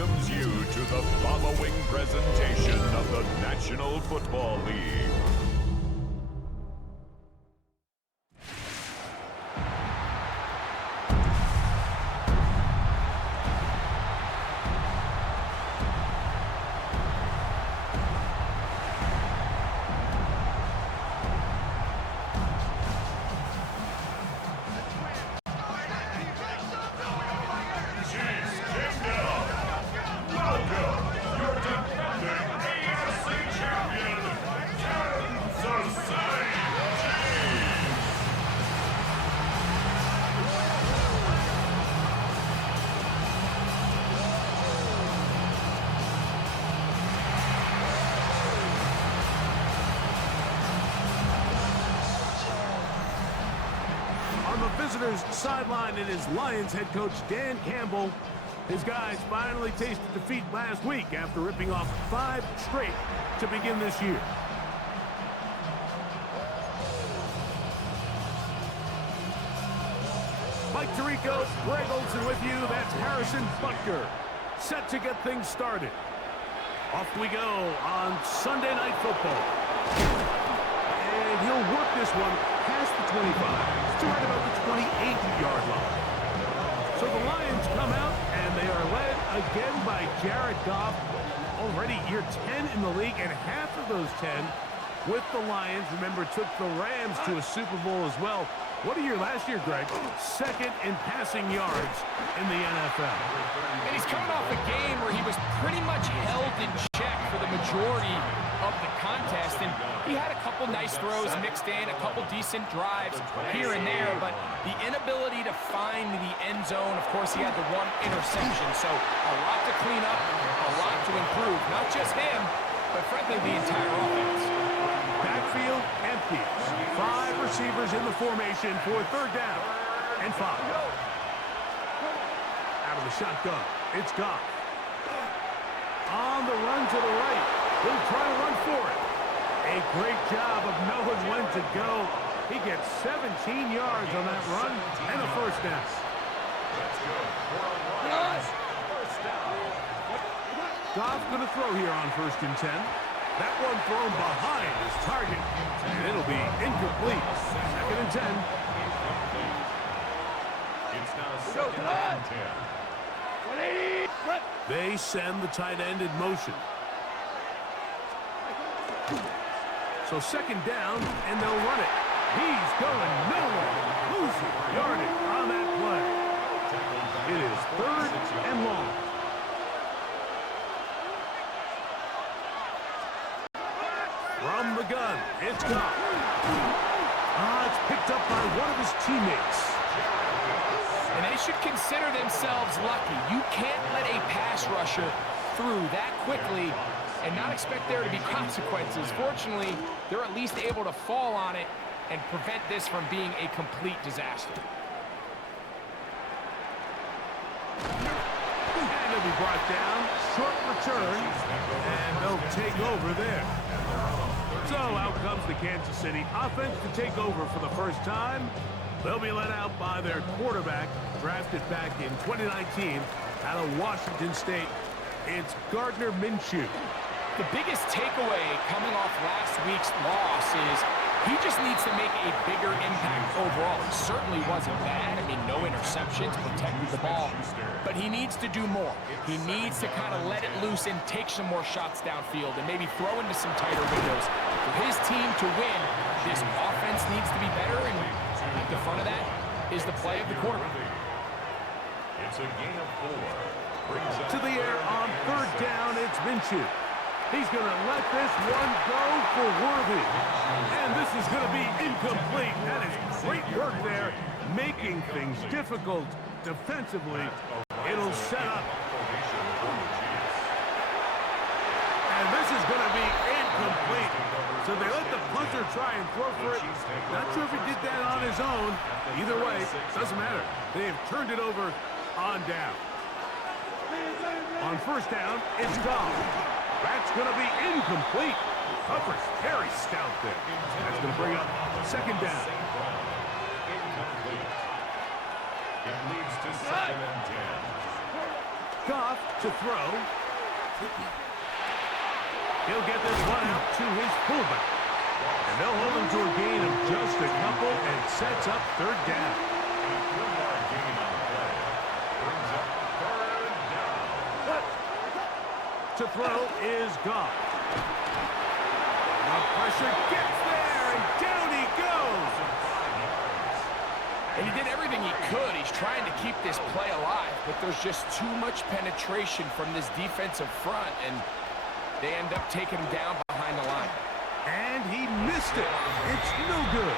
welcomes you to the following presentation of the National Football League. Visitors sideline, it is Lions head coach Dan Campbell. His guys finally tasted defeat last week after ripping off 5 straight to begin this year. Mike Tirico, Greg Olsen with you. That's Harrison Butker, set to get things started. Off we go on Sunday Night Football. And he'll work this one past the 25 to right about the 28-yard line. So the Lions come out, and they are led again by Jared Goff. Already year 10 in the league, and half of those 10 with the Lions. Remember, took the Rams to a Super Bowl as well. What a year last year, Greg. Second in passing yards in the NFL. And he's coming off a game where he was pretty much held in check for the majority of the contest, and he had a couple nice throws mixed in, a couple decent drives here and there, but the inability to find the end zone, of course, he had the 1 interception, so a lot to clean up, a lot to improve. Not just him, but frankly, the entire offense. Backfield empty. 5 receivers in the formation for 3rd down and 5. Out of the shotgun, it's Goff. On the run to the right. He'll try to run for it. A great job of knowing when to go. He gets 17 yards on that run and a 1st down. Goff's going to throw here on 1st and 10. That one thrown behind his target, and it'll be incomplete. 2nd and 10. It's now 2nd and 10. They send the tight end in motion. So 2nd down, and they'll run it. He's going nowhere. Losing yardage on that play. It is 3rd and long. From the gun, it's Goff. It's picked up by one of his teammates. And they should consider themselves lucky. You can't let a pass rusher through that quickly and not expect there to be consequences. Fortunately, they're at least able to fall on it and prevent this from being a complete disaster. And he'll be brought down. Short return, and they'll take over there. So out comes the Kansas City offense to take over for the first time. They'll be led out by their quarterback, drafted back in 2019 out of Washington State. It's Gardner Minshew. The biggest takeaway coming off last week's loss is he just needs to make a bigger impact overall. It certainly wasn't bad. I mean, no interceptions, protected the ball. But he needs to do more. He needs to kind of let it loose and take some more shots downfield and maybe throw into some tighter windows. For his team to win, this offense needs to be better, and at the front of that is the play of the quarterback. It's a gain of 4. To the air on 3rd down, it's Minshew. He's going to let this one go for Worthy. And this is going to be incomplete. That is great work there, making things difficult defensively. It'll set up. And this is going to be incomplete. So they let the punter try and throw for it. Not sure if he did that on his own. Either way, doesn't matter. They have turned it over on down. On 1st down, it's Goff. That's going to be incomplete. Coverage very stout there. That's going to bring up 2nd down. It leads to 2nd and 10. Goff to throw. He'll get this one out to his fullback. And they'll hold him to a gain of just a couple and sets up third down. To throw is Goff. The pressure gets there, and down he goes. And he did everything he could. He's trying to keep this play alive, but there's just too much penetration from this defensive front, and they end up taking him down behind the line. And he missed it. It's no good.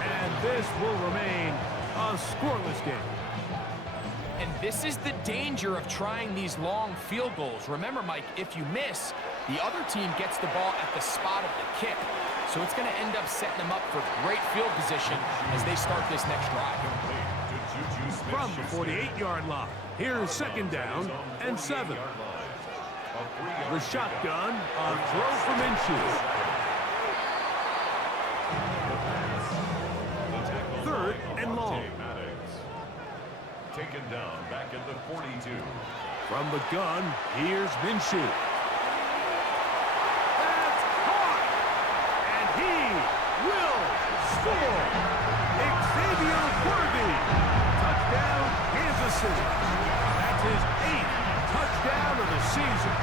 And this will remain a scoreless game. And this is the danger of trying these long field goals. Remember, Mike, if you miss, the other team gets the ball at the spot of the kick. So it's going to end up setting them up for great field position as they start this next drive. From the 48-yard line, here's second down and 7. The shotgun on throw from Minshew. Third and long. Taken down back at the 42. From the gun, here's Minshew. That's caught! And he will score! Xavier Worthy! Touchdown, Kansas City. That's his 8th touchdown of the season.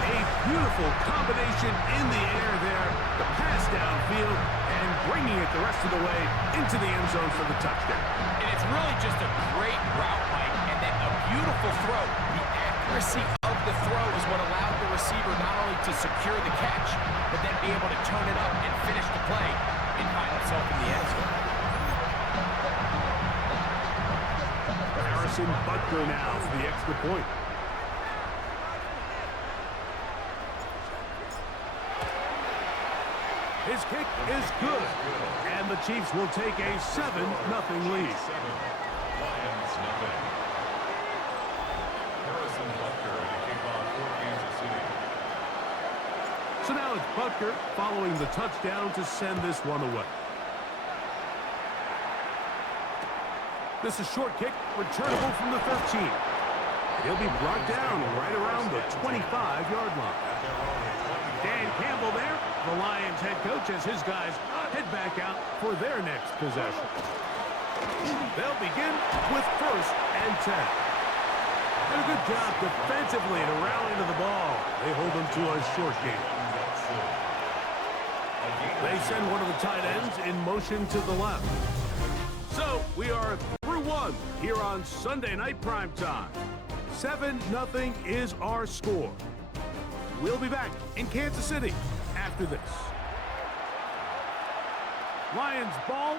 A beautiful combination in the air there. The pass downfield and bringing it the rest of the way into the end zone for the touchdown. And it's really just a great route, Mike, and then a beautiful throw. The accuracy of the throw is what allowed the receiver not only to secure the catch, but then be able to turn it up and finish the play and find himself in the end zone. Harrison Butker now for the extra point. His kick is good, and the Chiefs will take a 7-0 lead. Lions nothing. Harrison Butker to kick off for Kansas City. So now it's Butker following the touchdown to send this one away. This is short kick, returnable from the 13. He'll be brought down right around the 25-yard line. Dan Campbell there, the Lions head coach, as his guys head back out for their next possession. They'll begin with 1st and 10. Did a good job defensively to rally to the ball. They hold them to a short game. They send one of the tight ends in motion to the left. So we are through one here on Sunday Night Primetime. 7-0 is our score. We'll be back in Kansas City after this. Lions ball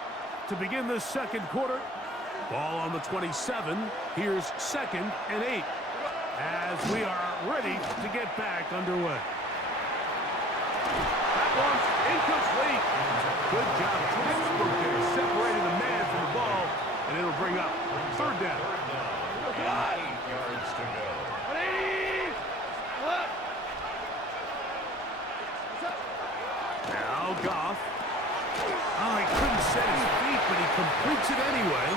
to begin the second quarter. Ball on the 27. Here's 2nd and 8 as we are ready to get back underway. That one's incomplete. Good job. Textbook there. Separated the man from the ball, and it'll bring up 3rd down. 8 yards to go. Now Goff. Oh, he couldn't set his feet, but he completes it anyway.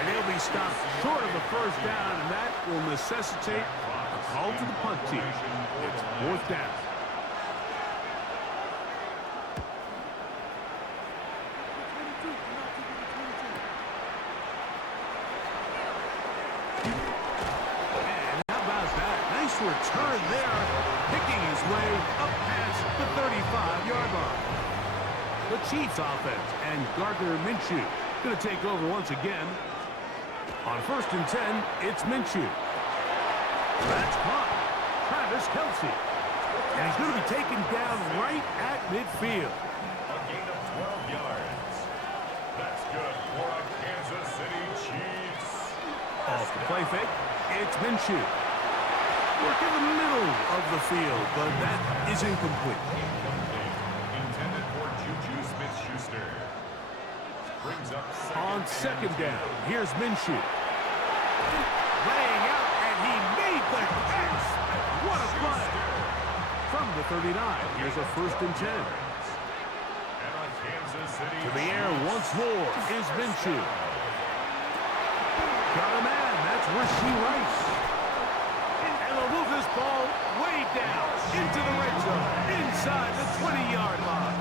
And he'll be stopped short of the 1st down, and that will necessitate a call to the punt team. It's 4th down. And how about that? Nice return there, picking his way up past the 35-yard line. The Chiefs offense and Gardner Minshew going to take over once again. On 1st and 10, it's Minshew. That's caught. Travis Kelce. And he's going to be taken down right at midfield. A gain of 12 yards. That's good for a Kansas City Chiefs. Off the play fake, it's Minshew. Work in the middle of the field, but that is incomplete. Intended for Juju Smith-Schuster. Brings up On 2nd down, here's Minshew. Laying out, and he made the catch. What a play. From the 39, here's a 1st and 10. And a Kansas City To the air once more is Minshew. Got a man, that's it's Rashee Rice. And they'll move this ball way down into the red zone, inside the 20-yard line.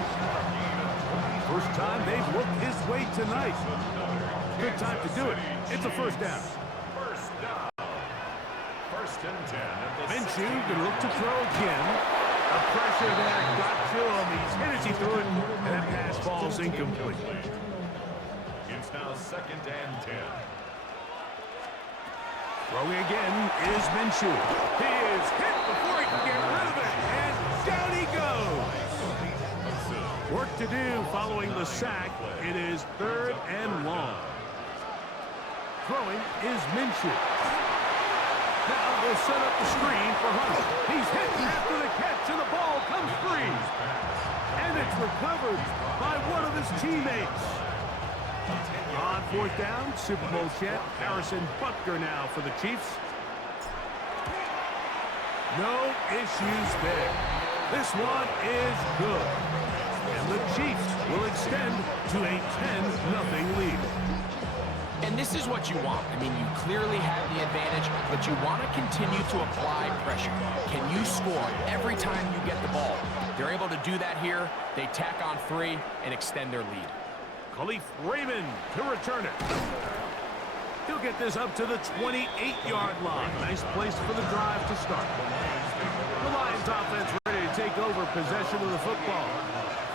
First time they've looked his way tonight. Good time to do it. It's a first down. First down. First and 10 at the Minshew can look to throw again. The pressure there got to him. He's hit as he threw it, and that pass falls incomplete. It's now second and 10. Throwing again is Minshew. He is hit before he can get rid of it, and down he goes. Work to do following the sack. It is third and long. Throwing is Minshew. Now they'll set up the screen for Hunt. He's hit after the catch, and the ball comes free. And it's recovered by one of his teammates. On fourth down, Super Bowl champ Harrison Butker now for the Chiefs. No issues there. This one is good. And the Chiefs will extend to a 10-0 lead. And this is what you want. I mean, you clearly have the advantage, but you want to continue to apply pressure. Can you score every time you get the ball? They're able to do that here. They tack on 3 and extend their lead. Khalif Raymond to return it. He'll get this up to the 28-yard line. Nice place for the drive to start. The Lions offense ready to take over possession of the football.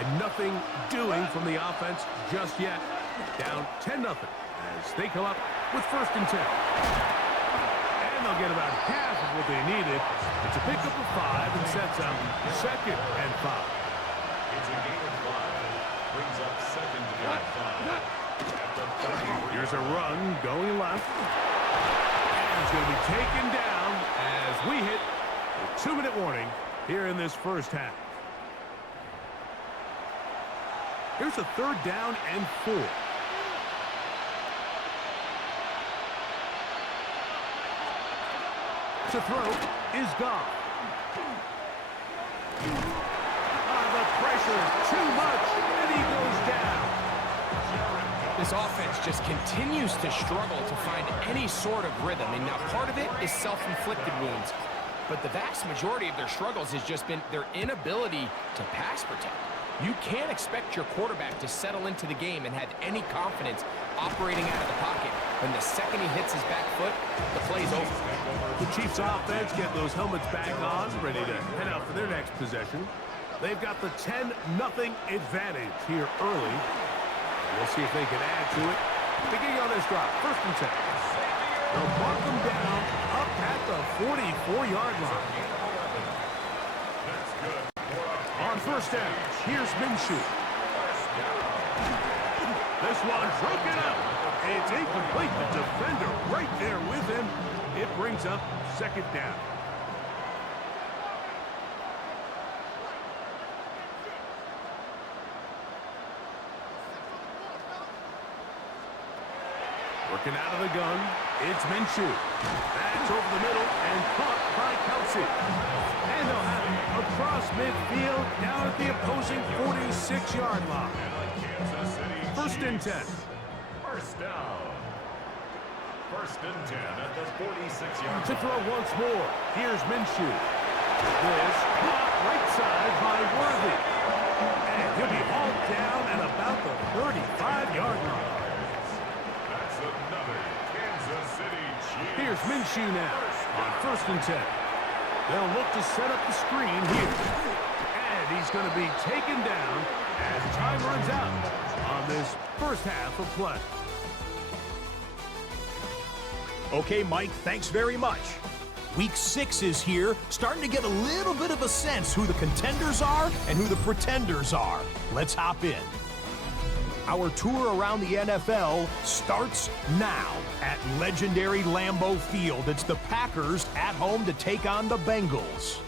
And nothing doing from the offense just yet. Down 10-0 as they come up with first and 10. And they'll get about half of what they needed. It's a pickup of 5 and sets up second and 5. It's a gain of 5. Brings up second and 5. At the 30. Here's a run going left. And it's going to be taken down as we hit a 2-minute warning here in this first half. Here's a third down and 4. To throw is Goff. The pressure is too much, and he goes down. This offense just continues to struggle to find any sort of rhythm. And now part of it is self-inflicted wounds. But the vast majority of their struggles has just been their inability to pass protect. You can't expect your quarterback to settle into the game and have any confidence operating out of the pocket. When the second he hits his back foot, the play's over. The Chiefs offense get those helmets back on, ready to head out for their next possession. They've got the 10-0 advantage here early. We'll see if they can add to it. Beginning on this drive, first and 10. They'll mark them down up at the 44-yard line. On first down, here's Minshew. This one broken up. It's incomplete. The defender right there with him. It brings up second down. Working out of the gun, it's Minshew. That's over the middle and caught by Kelsey. And they'll have it across midfield down at the opposing 46-yard line. First and 10. First down. First and 10 at the 46-yard To throw once more, here's Minshew. This caught right side by Worthy. And he'll be hauled down at about the 35-yard line. That's another Kansas City Chiefs. Here's Minshew now on first and 10. They'll look to set up the screen here. And he's going to be taken down as time runs out on this first half of play. Okay, Mike, thanks very much. Week 6 is here, starting to get a little bit of a sense who the contenders are and who the pretenders are. Let's hop in. Our tour around the NFL starts now at legendary Lambeau Field. It's the Packers at home to take on the Bengals.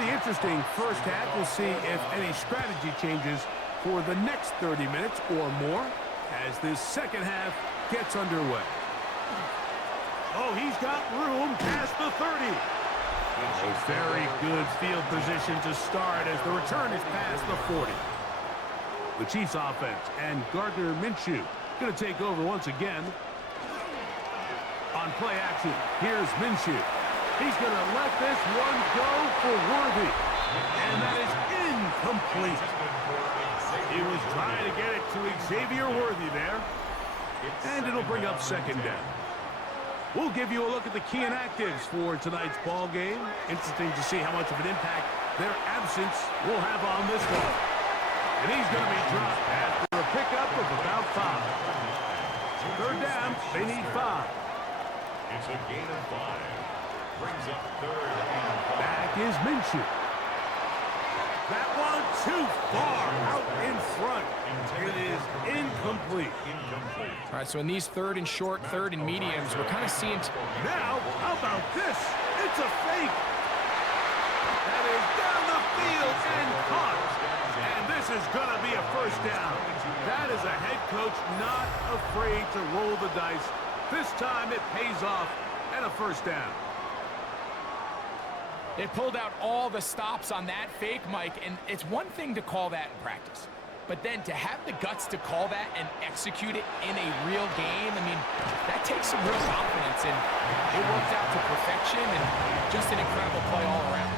pretty interesting first half. We'll see if any strategy changes for the next 30 minutes or more as this second half gets underway. Oh, he's got room past the 30. A very good field position to start as the return is past the 40. The Chiefs offense and Gardner Minshew going to take over once again. On play action, here's Minshew. He's going to let this one go for Worthy. And that is incomplete. He was trying to get it to Xavier Worthy there. And it'll bring up second down. We'll give you a look at the key inactives for tonight's ball game. Interesting to see how much of an impact their absence will have on this one. And he's going to be dropped after a pickup of about 5. Third down, they need 5. It's a gain of 5. Brings up third and 5. Back is Minshew. That one too far out in front. It is incomplete. All right, so in these third and short, third and mediums, we're kind of seeing... Now, how about this? It's a fake. That is down the field and caught. And this is going to be a first down. That is a head coach not afraid to roll the dice. This time it pays off and a first down. They pulled out all the stops on that fake, Mike, and it's one thing to call that in practice. But then to have the guts to call that and execute it in a real game, I mean, that takes some real confidence, and it worked out to perfection, and just an incredible play all around.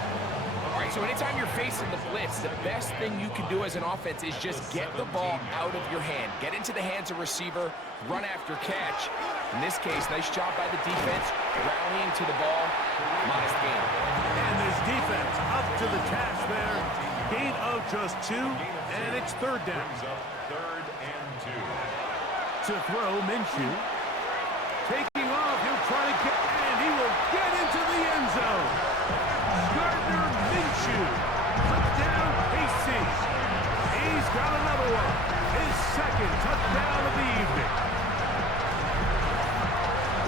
All right, so anytime you're facing the blitz, the best thing you can do as an offense is just get the ball out of your hand. Get into the hands of receiver, run after catch. In this case, nice job by the defense, rallying to the ball, modest gain. And this defense up to the task there. Gain of just 2, and it's third down. Third and 2. To throw, Minshew. Taking off, he'll try to get, and he will get into the end zone. Gardner Minshew. Touchdown, KC. He's got another one. His second touchdown of the evening.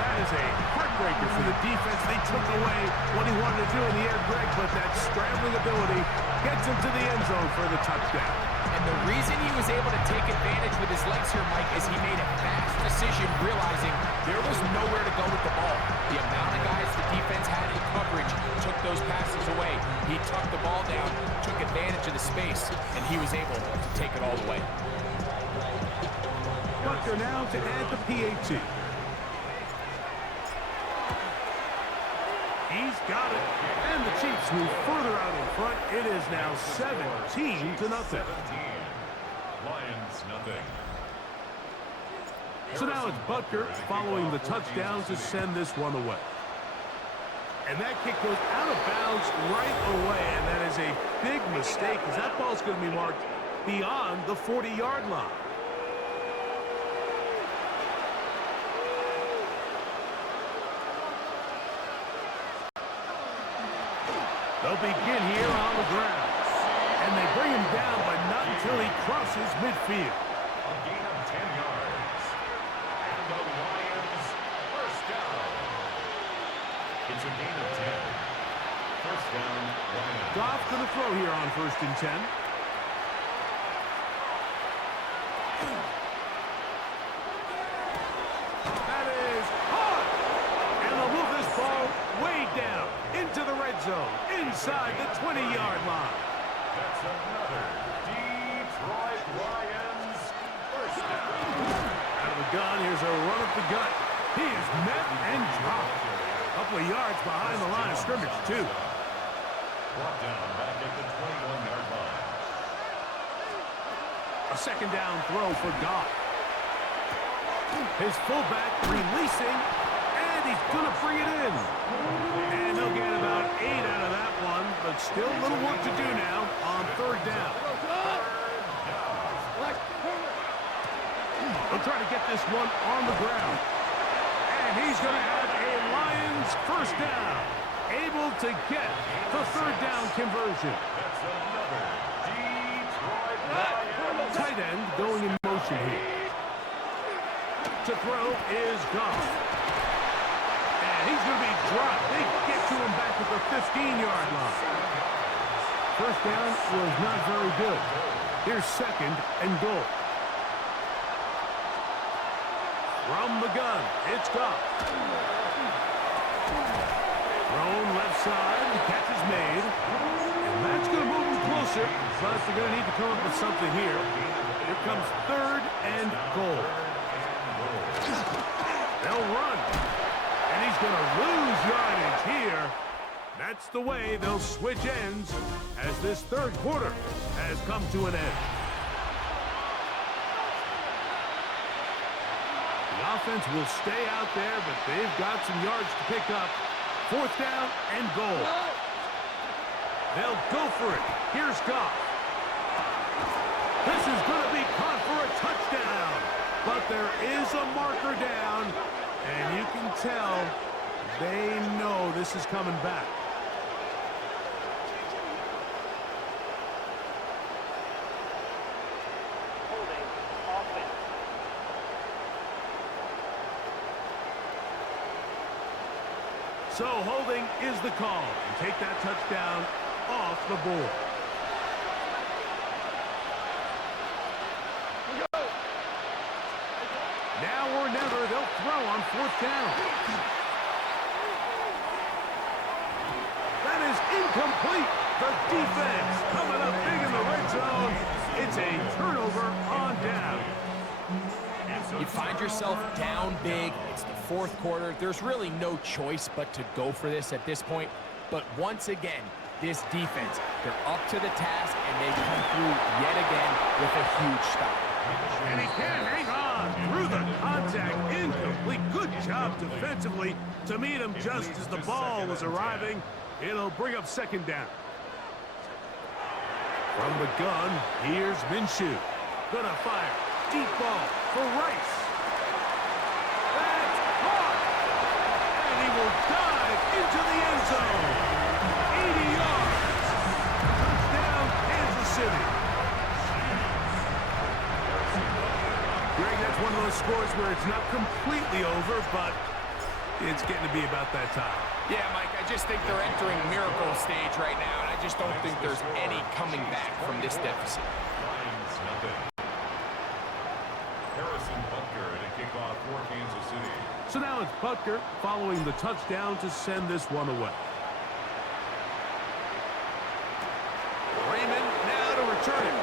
That is a heartbreaker for the defense. They took away what he wanted to do in the air, Greg, but that scrambling ability gets him to the end zone for the touchdown. And the reason he was able to take advantage with his legs here, Mike, is he made a fast decision realizing there was nowhere to go with the ball. The amount of guys the defense had in coverage took those passes away. He tucked the ball down, took advantage of the space, and he was able to take it all the way. Butker now to add the PAT. He's got it. And the Chiefs move further out in front. It is now 17-0. Lions nothing. So now it's Butker following the touchdown to send this one away. And that kick goes out of bounds right away. And that is a big mistake because that ball's going to be marked beyond the 40-yard line. They'll begin here on the ground. And they bring him down, but not until he crosses midfield. A gain of 10 yards. And the Lions first down. It's a gain of 10. First down, Lions. Goff to the throw here on 1st and 10. That is hard. And they'll move this ball way down into the red zone, inside the 20-yard line. That's another Detroit Lions first down. Out of the gun, here's a run up the gut. He is met and dropped. A couple of yards behind the line of scrimmage, too. Brought down back at the 21-yard line. A second down throw for Goff. His fullback releasing, and he's going to bring it in. And they'll get about 8 out of that one, but still a little work to do now on third down. They'll try to get this one on the ground. And he's going to have a Lions first down. Able to get the third down conversion. That's another Detroit Lions. Tight end going in motion here. To throw is Goff. And he's going to be dropped. They get to him back at the 15-yard line. First down was not very good. Here's second and goal. From the gun, it's Goff. Thrown left side, the catch is made. And that's going to move him closer, but they're going to need to come up with something here. Here comes third and goal. They'll run. And he's going to lose yardage here. That's the way they'll switch ends as this third quarter has come to an end. The offense will stay out there, but they've got some yards to pick up. Fourth down and goal. They'll go for it. Here's Goff. This is going to be caught for a touchdown. But there is a marker down, and you can tell they know this is coming back. So holding is the call. And take that touchdown off the board. Now or never, they'll throw on fourth down. That is incomplete. The defense coming up big in the red zone. It's a turnover on down. You find yourself down big. It's the fourth quarter. There's really no choice but to go for this at this point. But once again, this defense, they're up to the task, and they come through yet again with a huge stop. And he can't hang on through the contact. Incomplete. Good job defensively to meet him just as the ball was arriving. It'll bring up second down. From the gun, here's Minshew. Gonna fire. Deep ball for Rice. That's caught. And he will dive into the end zone. 80 yards. Touchdown, Kansas City. Greg, that's one of those scores where it's not completely over, but it's getting to be about that time. Yeah, Mike, I just think they're entering miracle stage right now, and I just don't think there's any coming back from this deficit. Lions, nothing. Harrison Butker to kick off for Kansas City. So now it's Butker following the touchdown to send this one away. Raymond now to return it.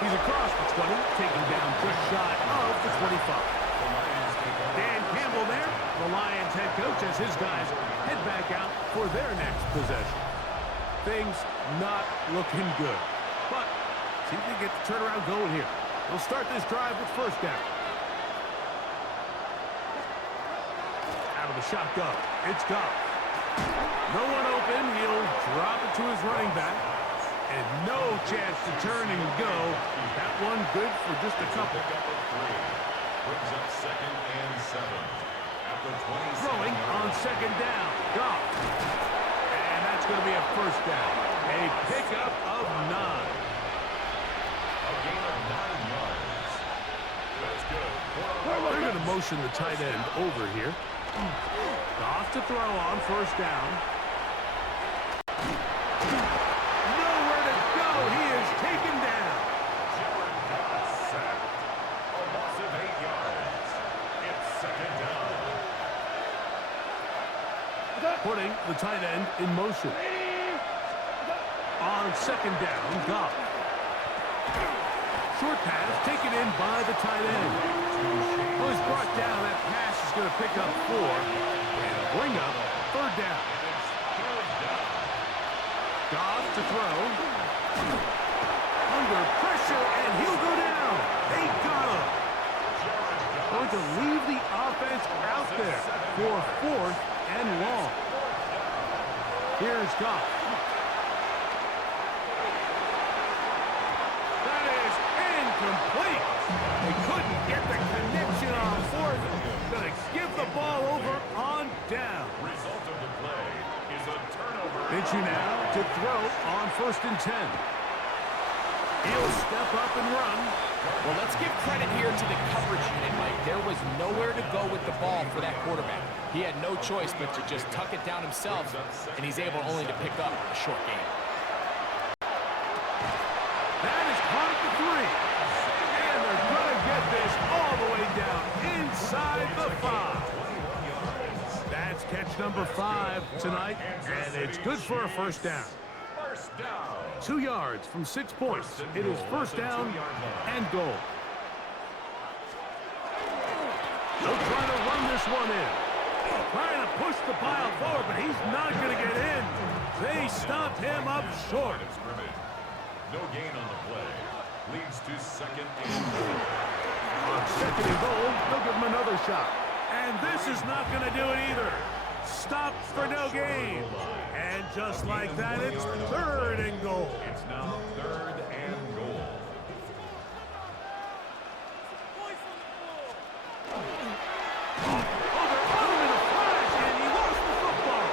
He's across the 20, taken down just shy of the 25. Dan Campbell there, the Lions head coach, as his guys head back out for their next possession. Things not looking good, but see if they get the turnaround going here. They'll start this drive with first down. Out of the shotgun, it's Goff. No one open, he'll drop it to his running back. And no chance to turn and go. That one good for just a couple. Brings up second and 7. At the 27. Throwing on second down. Goff. And that's going to be a first down. A pickup of 9. A gain of 9 yards. That's good. They're going to motion the tight end over here. Goff to throw on first down. Nowhere to go. He is taken down. Jared Goff sacked. A loss of 8 yards. It's second down. Putting the tight end in motion. On second down, Goff. Short pass taken in by the tight end. Well, he's brought down. That pass is going to pick up 4 and bring up third down. Goff to throw. Under pressure, and he'll go down. They got him. Going to leave the offense out there for fourth and long. Here's Goff. That is incomplete. They couldn't get the connection on fourth. Going to give the ball over on down. Result of the play is a turnover. Minshew now to throw on first and 10. He'll step up and run. Well, let's give credit here to the coverage unit, Mike. There was nowhere to go with the ball for that quarterback. He had no choice but to just tuck it down himself, and he's able only to pick up a short gain. That is caught at the 3. And they're going to get this all the way down inside the 5. That's catch number 5 tonight, and it's good for a first down. 2 yards from 6 points. It is first down and goal. They'll try to run this one in. Trying to push the pile forward, but he's not going to get in. They stopped him up short. No gain on the play. Leads to second and goal. On second and goal, they'll give him another shot. And this is not going to do it either. Stop for no gain. And just like that, it's third and goal. It's now third and goal. Overcome in a flash, and he lost the football.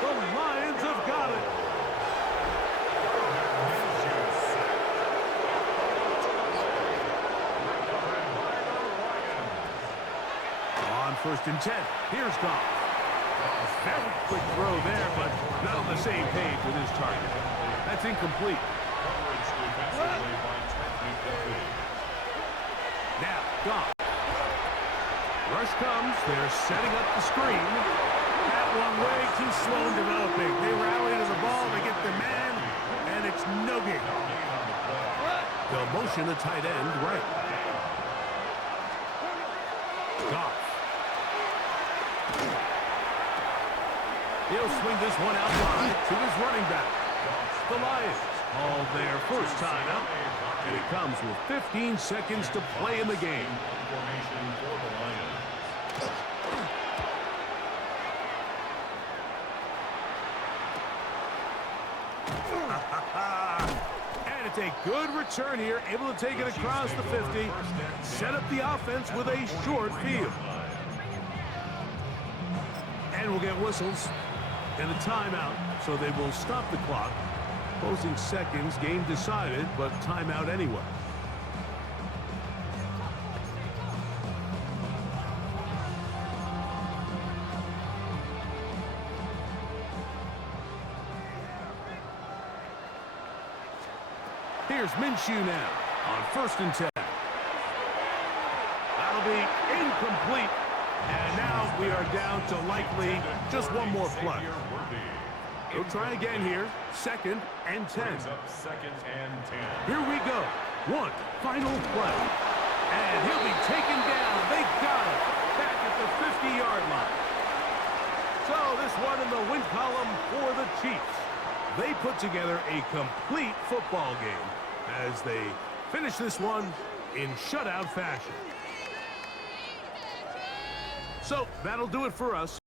The Lions have got it. On first and 10, here's Goff. Very quick throw there, but not on the same page with his target. That's incomplete. Coverage defensively by Trent McDuffie. Now, Goff. Rush comes. They're setting up the screen. That one way too slow in developing. They rally to the ball. They get the man, and it's no gain. They'll motion the tight end right. Goff. He'll swing this one out wide to his running back. The Lions all their first time out. And it comes with 15 seconds to play in the game. Formation for the Lions. And it's a good return here, able to take it across the 50, set up the offense with a short field. And we'll get whistles and a timeout, so they will stop the clock. Closing seconds, game decided, but timeout anyway. Here's Minshew now on first and 10. That'll be incomplete. And now we are down to likely just one more play. He'll try again here. Second and 10. Second and 10. Here we go. One final play. And he'll be taken down. They got him back at the 50-yard line. So this one in the win column for the Chiefs. They put together a complete football game as they finish this one in shutout fashion. So that'll do it for us.